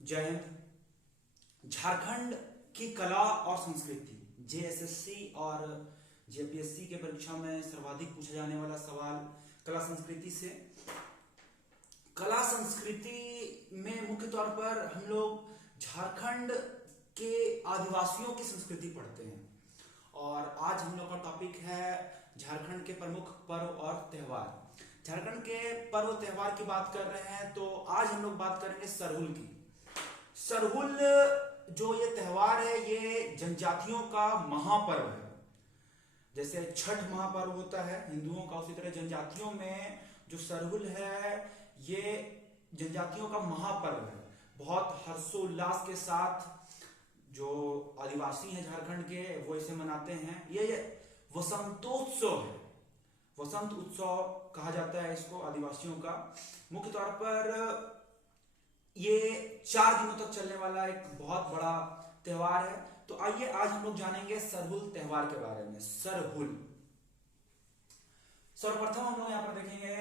जय हिंद। झारखंड की कला और संस्कृति जेएसएससी और जेपीएससी के परीक्षा में सर्वाधिक पूछा जाने वाला सवाल कला संस्कृति से। कला संस्कृति में मुख्य तौर पर हम लोग झारखंड के आदिवासियों की संस्कृति पढ़ते हैं और आज हम लोग का टॉपिक है झारखंड के प्रमुख पर्व और त्योहार। झारखंड के पर्व त्योहार की बात कर रहे हैं तो आज हम लोग बात करेंगे सरहुल की। सरहुल जो ये त्योहार है ये जनजातियों का महापर्व है। जैसे छठ महापर्व होता है हिंदुओं का, उसी तरह जनजातियों में जो सरहुल है ये जनजातियों का महापर्व है। बहुत हर्षोल्लास के साथ जो आदिवासी हैं झारखंड के वो इसे मनाते हैं। ये वसंतोत्सव है, वसंत उत्सव कहा जाता है इसको आदिवासियों का। मुख्य तौर पर ये 4 दिनों तक चलने वाला एक बहुत बड़ा त्योहार है। तो आइए आज हम लोग जानेंगे सरहुल त्योहार के बारे में। सरहुल सर्वप्रथम हम लोग यहाँ पर देखेंगे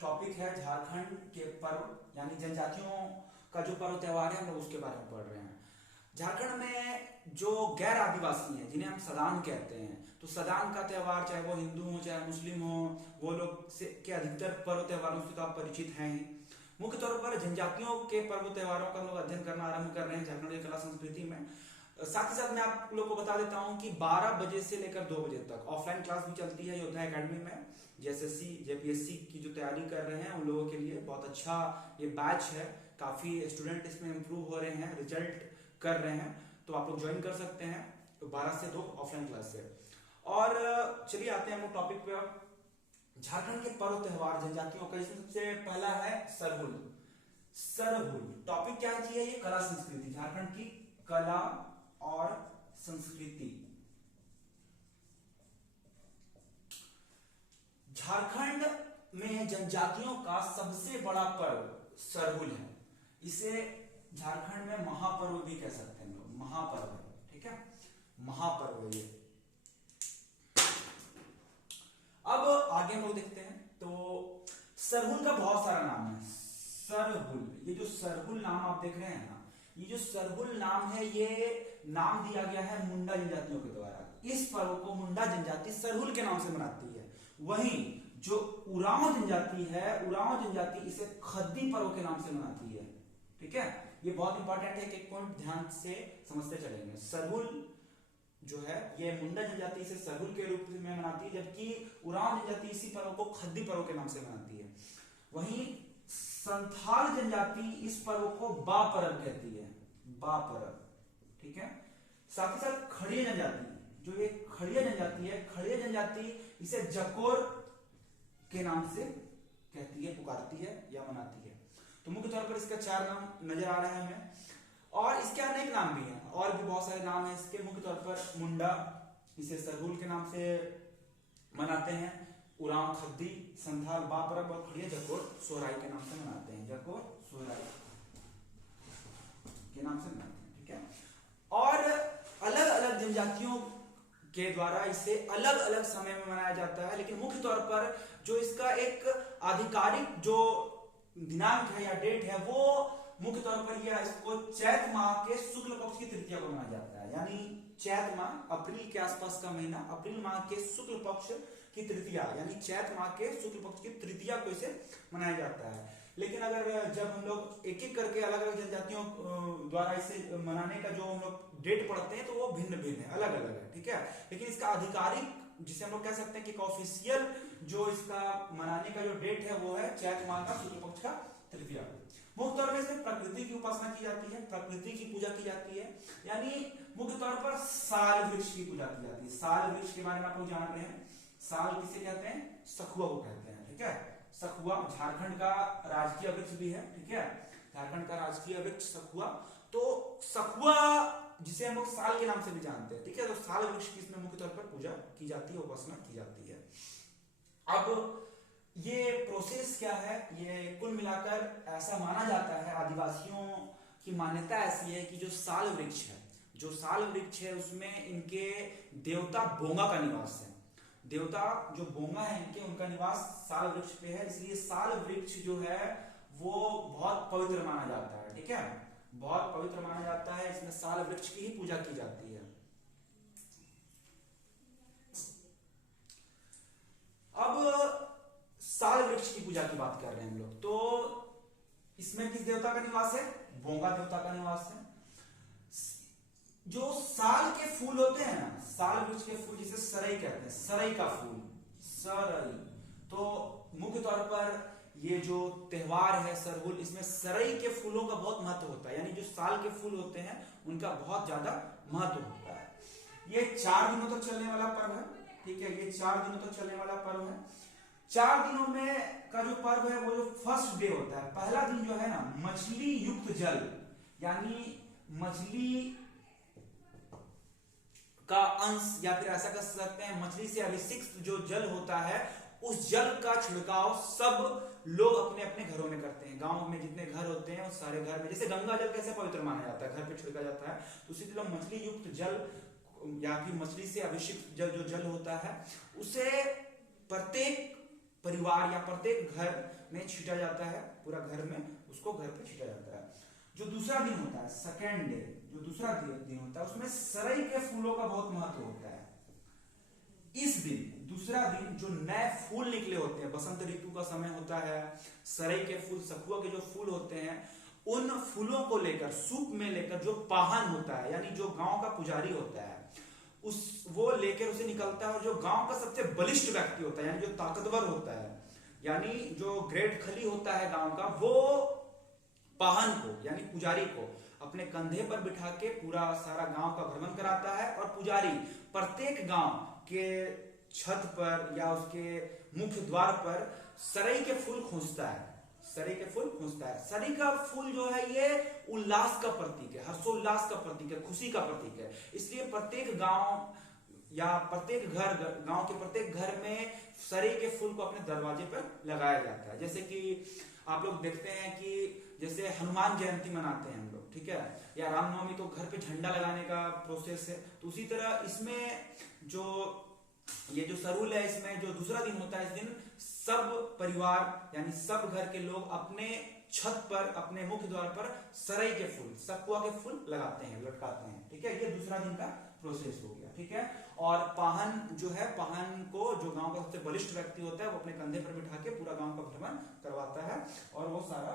टॉपिक है झारखंड के पर्व यानी जनजातियों का जो पर्व त्योहार है हम लोग उसके बारे में पढ़ रहे हैं। झारखंड में जो गैर आदिवासी हैं जिन्हें हम सदान कहते हैं, तो सदान का त्योहार चाहे वो हिंदू हो चाहे मुस्लिम हो, वो लोग के अधिकतर पर्व त्योहारों से तो आप परिचित हैं ही। मुख्य तौर पर जनजातियों के पर्व त्योहारों का हम लोग अध्ययन करना आरंभ कर रहे हैं झारखंड की कला संस्कृति में। साथ ही साथ मैं आप लोग को बता देता हूं कि 12 बजे से लेकर 2 बजे तक ऑफलाइन क्लास भी चलती है योद्धा एकेडमी में। जेएसएससी जेपीएससी की जो तैयारी कर रहे हैं उन लोगों के लिए बहुत अच्छा ये बैच है। काफी स्टूडेंट इसमें इंप्रूव हो रहे हैं, रिजल्ट कर रहे हैं, तो आप लोग ज्वाइन कर सकते हैं 12 से 2 ऑफलाइन क्लास से। और चलिए आते हैं हम लोग टॉपिक पे। झारखंड के पर्व त्योहार जनजातियों का, इसमें सबसे पहला है सरहुल। सरहुल टॉपिक क्या है? ये कला संस्कृति, झारखंड की कला और संस्कृति। झारखंड में जनजातियों का सबसे बड़ा पर्व सरहुल है। इसे झारखंड में महापर्व भी कह सकते हैं लोग, महापर्व है, ठीक है, महापर्व है ये। अब आगे हम लोग देखते हैं तो सरहुल का बहुत सारा नाम है। सरहुल, ये जो सरहुल नाम आप देख रहे हैं ना, ये जो सरहुल नाम है ये नाम दिया गया है मुंडा जनजातियों के द्वारा। इस पर्व को मुंडा जनजाति सरहुल के नाम से मनाती है। वहीं जो उरांव जनजाति है, उरांव जनजाति इसे खद्दी पर्व के नाम से मनाती है, ठीक है। ये बहुत इंपॉर्टेंट है कि एक पॉइंट ध्यान से समझते चलेंगे। सरहुल जो है ये मुंडा जनजाति इसे सरहुल के रूप में मनाती है, जबकि उरांव जनजाति इसी पर्व को खद्दी पर्व के नाम से मनाती है। वहीं संथाल जनजाति इस पर्व को बा पर्व कहती है, बा पर्व, ठीक है। साथ ही साथ खड़िया जनजाति, जो ये खड़िया जनजाति है, खड़िया जनजाति इसे जकोर के नाम से कहती है, पुकारती है या मनाती है। तो मुख्य तौर पर इसका 4 नाम नजर आ रहे हैं हमें, और इसके अनेक नाम भी हैं, और भी बहुत सारे नाम हैं इसके। मुख्य तौर पर मुंडा इसे सरहुल के नाम से मनाते हैं, उरांव खद्दी, संथाल बा पर्व और खड़िया जकोर सोहराई के नाम से मनाते हैं, जकोर सोहराई के नाम से मनाते हैं, ठीक है। और अलग अलग जनजातियों के द्वारा इसे अलग अलग समय में मनाया जाता है, लेकिन मुख्य तौर पर जो इसका एक आधिकारिक जो दिनांक है या डेट है वो मुख्य तौर पर यह इसको चैत माह के शुक्ल पक्ष की तृतीया को मनाया जाता है। यानी चैत माह अप्रैल के आसपास का महीना, अप्रैल माह के शुक्ल पक्ष की तृतीया यानी चैत माह के शुक्ल पक्ष की तृतीया को इसे मनाया जाता है। लेकिन अगर जब हम लोग एक एक करके अलग अलग जनजातियों द्वारा इसे मनाने का जो हम लोग डेट पढ़ते हैं तो वो भिन्न भिन्न है, अलग अलग है, ठीक है। लेकिन इसका आधिकारिक जिसे हम लोग कह सकते हैं कि ऑफिशियल जो इसका मनाने का जो डेट है वो है चैत माह का शुक्ल पक्ष का तृतीया। मुख्य तौर पर इसमें प्रकृति की उपासना की जाती है, प्रकृति की पूजा की जाती है, यानी मुख्य तौर पर साल वृक्ष की पूजा की जाती है। साल वृक्ष के बारे में आप लोग जान रहे हैं, साल किसे कहते हैं? सखुआ को कहते हैं, ठीक है। सखुआ झारखंड का राजकीय वृक्ष भी है, ठीक है, झारखंड का राजकीय वृक्ष सखुआ। तो सखुआ जिसे हम लोग साल के नाम से भी जानते हैं, ठीक है, तो साल वृक्ष की इसमें मुख्य तौर पर पूजा की जाती है, उपासना की जाती है। अब ये प्रोसेस क्या है? ये कुल मिलाकर ऐसा माना जाता है, आदिवासियों की मान्यता ऐसी है कि जो साल वृक्ष है, जो साल वृक्ष है उसमें इनके देवता बोंगा का निवास है। देवता जो बोंगा है इनके, उनका निवास साल वृक्ष पे है, इसलिए साल वृक्ष जो है वो बहुत पवित्र माना जाता है, ठीक है। बहुत पवित्र माना जाता है। इसमें साल वृक्ष की ही पूजा की जाती है। अब साल वृक्ष की पूजा की बात कर रहे हैं हम लोग, तो इसमें किस देवता का निवास है? बोंगा देवता का निवास है। जो साल के फूल होते हैं ना, साल वृक्ष के फूल जिसे सरई कहते हैं, सरई का फूल, सरई, तो मुख्य तौर पर ये जो त्योहार है सरहुल, इसमें सरई के फूलों का बहुत महत्व होता है। यानी जो साल के फूल होते हैं उनका बहुत ज्यादा महत्व होता है। ये 4 दिनों तक चलने वाला पर्व है। ठीक है, ये 4 दिनों तक चलने वाला पर्व है। 4 दिनों में का जो पर्व है वो जो फर्स्ट डे होता है, पहला दिन जो है ना, मछली युक्त जल, यानी मछली का अंश, या फिर ऐसा कह सकते हैं मछली से अभिषिक्त जो जल होता है, उस जल का छिड़काव सब लोग अपने अपने घरों में करते हैं। गांव में जितने घर होते हैं उस सारे घर में, जैसे गंगा जल कैसे पवित्र माना जाता है, घर पे छिड़का जाता है, तो उसी तरह मछली युक्त जल या फिर मछली से अभिषिक्त जल जो जल होता है, उसे प्रत्येक परिवार या प्रत्येक घर में छीटा जाता है। पूरा घर में उसको घर पे छीटा जाता है। जो दूसरा दिन होता है, सेकेंड डे, जो दूसरा दिन होता है, उसमें सरई के फूलों का बहुत महत्व होता है। इस दिन, दूसरा दिन, जो नए फूल निकले होते हैं, बसंत ऋतु का समय होता है, सरई के फूल, सखुआ के जो फूल होते हैं, उन फूलों को लेकर, सूप में लेकर, जो पाहन होता है, यानी जो गांव का पुजारी होता है, वो लेकर उसे निकलता है। और जो गांव का सबसे बलिष्ठ व्यक्ति होता है, यानी जो ताकतवर होता है, यानी जो ग्रेट खली होता है गांव का, वो पाहन को, यानी पुजारी को अपने कंधे पर बिठा के पूरा सारा गांव का भ्रमण कराता है। और पुजारी प्रत्येक गांव के छत पर या उसके मुख्य द्वार पर सरई के फूल खोजता है। सरई के फूल खोजता है। सरई का फूल जो है ये उल्लास का प्रतीक है, हर्षोल्लास का प्रतीक है, खुशी का प्रतीक है। इसलिए प्रत्येक गांव या प्रत्येक घर, गांव के प्रत्येक घर में सरई के फूल को अपने दरवाजे पर लगाया जाता है। जैसे कि आप लोग देखते हैं कि जैसे हनुमान जयंती मनाते हैं हम लोग, ठीक है, या रामनवमी, तो घर पे झंडा लगाने का प्रोसेस है। तो उसी तरह इसमें जो ये जो सरहुल है, इसमें जो दूसरा दिन होता है, इस दिन सब परिवार यानी सब घर के लोग अपने छत पर, अपने मुख्य द्वार पर सरई के फूल, सकुआ के फूल लगाते हैं, लटकाते हैं। ठीक है, ये दूसरा दिन का प्रोसेस हो गया। ठीक है, और पाहन जो है, पाहन को जो गांव का सबसे बलिष्ठ व्यक्ति होता है, वो अपने कंधे पर बिठा के पूरा गांव का भ्रमण करवाता है और वो सारा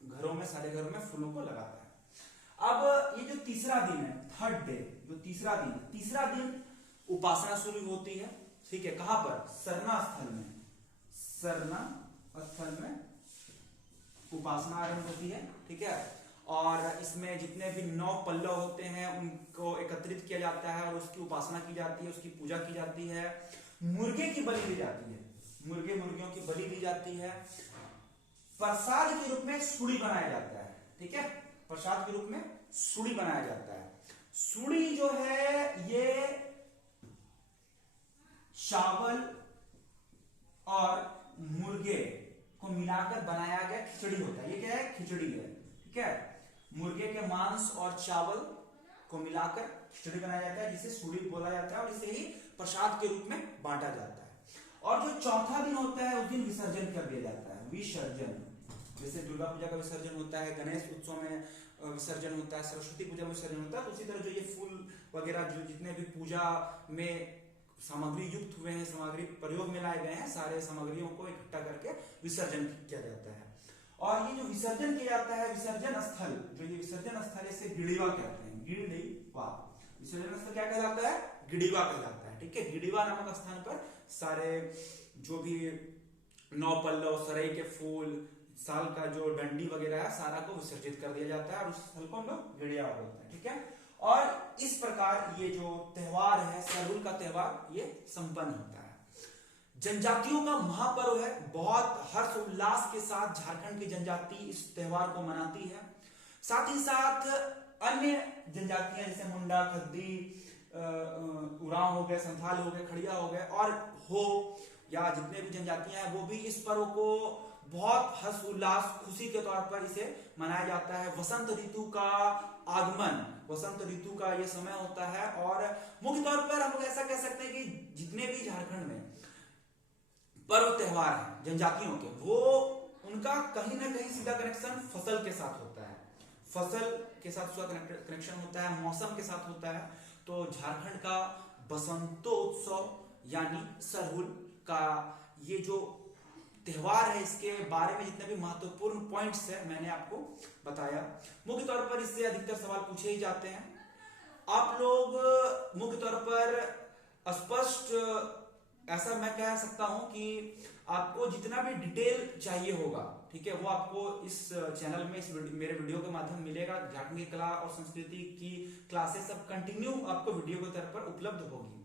घरों में, सारे घरों में फूलों को लगाता है। अब ये जो तीसरा दिन है, थर्ड डे, जो तीसरा दिन उपासना शुरू होती है। ठीक है, कहां पर? सरना स्थल में। सरना स्थल में उपासना आरंभ होती है। ठीक है, और इसमें जितने भी 9 पल्लव होते हैं उनको एकत्रित किया जाता है और उसकी उपासना की जाती है, उसकी पूजा की जाती है। मुर्गे की बलि दी जाती है, मुर्गियों की बलि दी जाती है। प्रसाद के रूप में सूड़ी बनाया जाता है। ठीक है, प्रसाद के रूप में सूड़ी बनाया जाता है। सूड़ी जो है ये चावल और मुर्गे को मिलाकर बनाया गया खिचड़ी होता है। ये क्या है? खिचड़ी है। ठीक है, मुर्गे के मांस और चावल को मिलाकर खिचड़ी बनाया जाता है, जिसे सूड़ी बोला जाता है, और इसे ही प्रसाद के रूप में बांटा जाता है। और जो चौथा दिन होता है, उस दिन विसर्जन कर दिया जाता है। विसर्जन, जैसे दुर्गा पूजा का विसर्जन होता है, गणेश उत्सव में विसर्जन होता है, सरस्वती पूजा में विसर्जन होता है, तो उसी तरह जो ये फूल वगैरह जो जितने भी पूजा में सामग्री युक्त हुए हैं, सामग्री प्रयोग में लाए गए हैं, सारे सामग्रियों को इकट्ठा करके विसर्जन किया जाता है। और ये जो विसर्जन किया जाता है, विसर्जन स्थल, जो ये विसर्जन स्थल, इसे गिड़ीवा कहते हैं। गिड़ीवा, विसर्जन स्थल क्या कहलाता है? गिड़ीवा कहलाता है। ठीक है, गिड़ीवा नामक स्थान पर सारे जो भी 9 पल्लव, सरई के फूल, साल का जो डंडी वगैरह है, सारा को विसर्जित कर दिया जाता है और उस स्थल को हम लोग गिड़िया बोलते हैं। ठीक है, और इस प्रकार ये जो त्योहार है, सरहुल का त्योहार, ये संपन्न होता है। जनजातियों का महापर्व है। बहुत हर्ष उल्लास के साथ झारखंड की जनजाति इस त्योहार को मनाती है। साथ ही साथ अन्य जनजातियां जैसे मुंडा, खद्दी, उरांव हो गए, संथाल हो गए, खड़िया हो गए, और हो या जितने भी जनजातियां हैं, वो भी इस पर्व को बहुत हर्ष उल्लास, खुशी के तौर पर इसे मनाया जाता है। वसंत ऋतु का आगमन, वसंत ऋतु का ये समय होता है। और मुख्य तौर पर हम लोग ऐसा कह सकते हैं कि जितने भी झारखंड में पर्व त्योहार हैं जनजातियों के, वो उनका कहीं ना कहीं सीधा कनेक्शन फसल के साथ होता है। फसल के साथ उसका कनेक्शन होता है, मौसम के साथ होता है। तो झारखंड का बसंतोत्सव यानी सरहुल का ये जो त्योहार है, इसके बारे में जितने भी महत्वपूर्ण पॉइंट्स है मैंने आपको बताया। मुख्य तौर पर इससे अधिकतर सवाल पूछे ही जाते हैं। आप लोग मुख्य तौर पर स्पष्ट, ऐसा मैं कह सकता हूं कि आपको जितना भी डिटेल चाहिए होगा, ठीक है, वो आपको इस चैनल में, मेरे वीडियो के माध्यम मिलेगा। झारखंड की कला और संस्कृति की क्लासेस सब कंटिन्यू आपको वीडियो के तौर पर उपलब्ध होगी,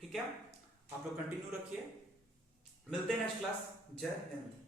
ठीक है। आप लोग कंटिन्यू रखिए, मिलते हैं नेक्स्ट क्लास। जय हिंद।